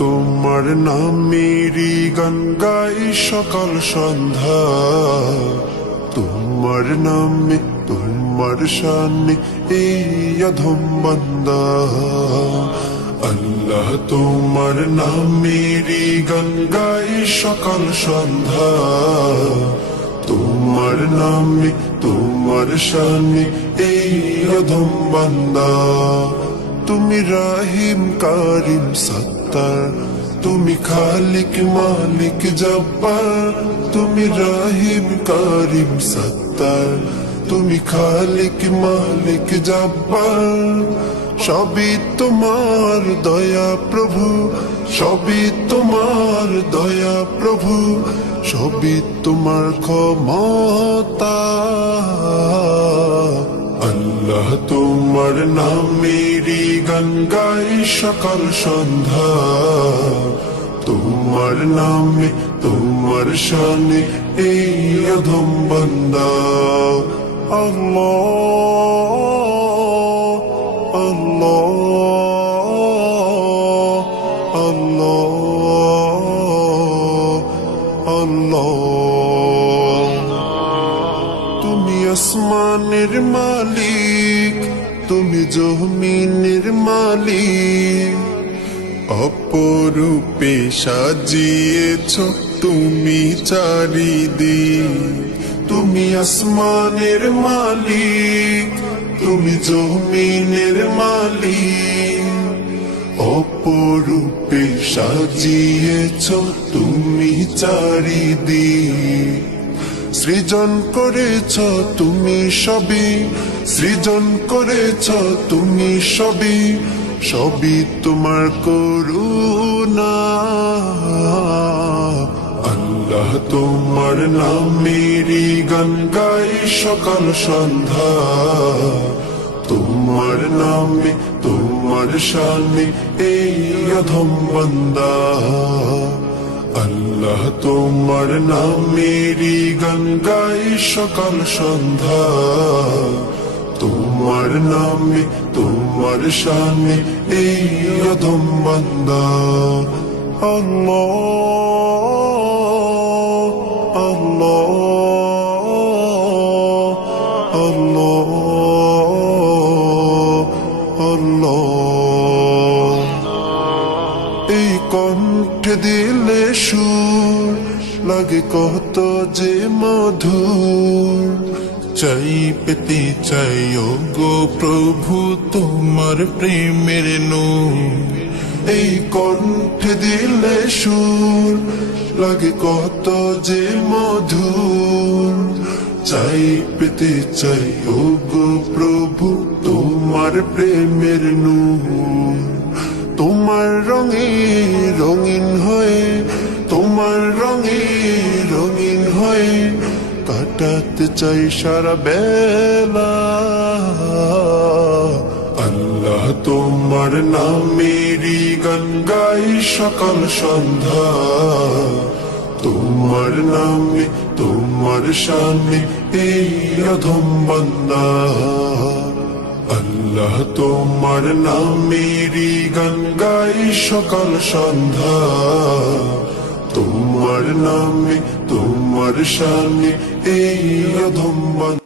তোমার নামেরই গান গাই সকাল সন্ধ্যা, তোমার নামে তোমার শানে এই অধম বান্দা। আল্লাহ তোমার নামেরই গান গাই সকাল সন্ধ্যা, তোমার নামে তোমার শানে এই অধম বান্দা। তুমি রাহিম কারিম সত্তার, তুমি খালিক মালিক জব্বার। তুমি রাহিম কারিম সত্তার, তুমি খালিক মালিক জব্বার। সবই তোমার দয়া প্রভু, সবই তোমার দয়া প্রভু, সবই তোমার ক্ষমতা। আল্লাহ তোমার নামেরই গান গাই সকাল সন্ধ্যা, তোমার নামে তোমার শানে এই অধম বান্দা। আল্লাহ আল্লাহ আল্লাহ আল্লাহ। তুমি আসমানের মালিক, তুমি জমিনের মালিক, অপরূপে সাজিয়েছ তুমি চারিদিক। তুমি আসমানের মালিক, তুমি জমিনের মালিক, অপরূপে সাজিয়েছ তুমি চারিদিক। সৃজন করেছ তুমি সবই, সৃজন করেছ তুমি সবই, সবই তোমার করুণা। আল্লাহ তোমার নামেরই গান গাই সকাল সন্ধ্যা, তোমার নামে তোমার শানে এই অধম বান্দা। আল্লাহ তোমার নামেরই গান গাই সকাল সন্ধ্যা, তোমার নামে তোমার শানে এই অধম বান্দা। আল্লাহ আল্লাহ আল্লাহ আল্লাহ। এই কণ্ঠে দিলে সুর লাগে কত যে মধুর, চাই পেতে চাই ও গো প্রভু তোমার প্রেমের নূর। এই কণ্ঠে দিলে সুর লাগে কত যে মধুর, চাই পেতে চাই ও গো প্রভু তোমার প্রেমের নূর। তোমার রঙে রঙিন হয়ে, তোমার রঙে রঙিন হয়ে কাটাতে চাই সারা বেলা। আল্লাহ তোমার নামেরই গান গাই সকাল সন্ধ্যা, তোমার নামে তোমার শানে এই অধম বান্দা। আল্লাহ তোমার নামেরই গান গাই সকাল সন্ধ্যা, তোমার নামে তোমার শানে এই অধম বান্দা।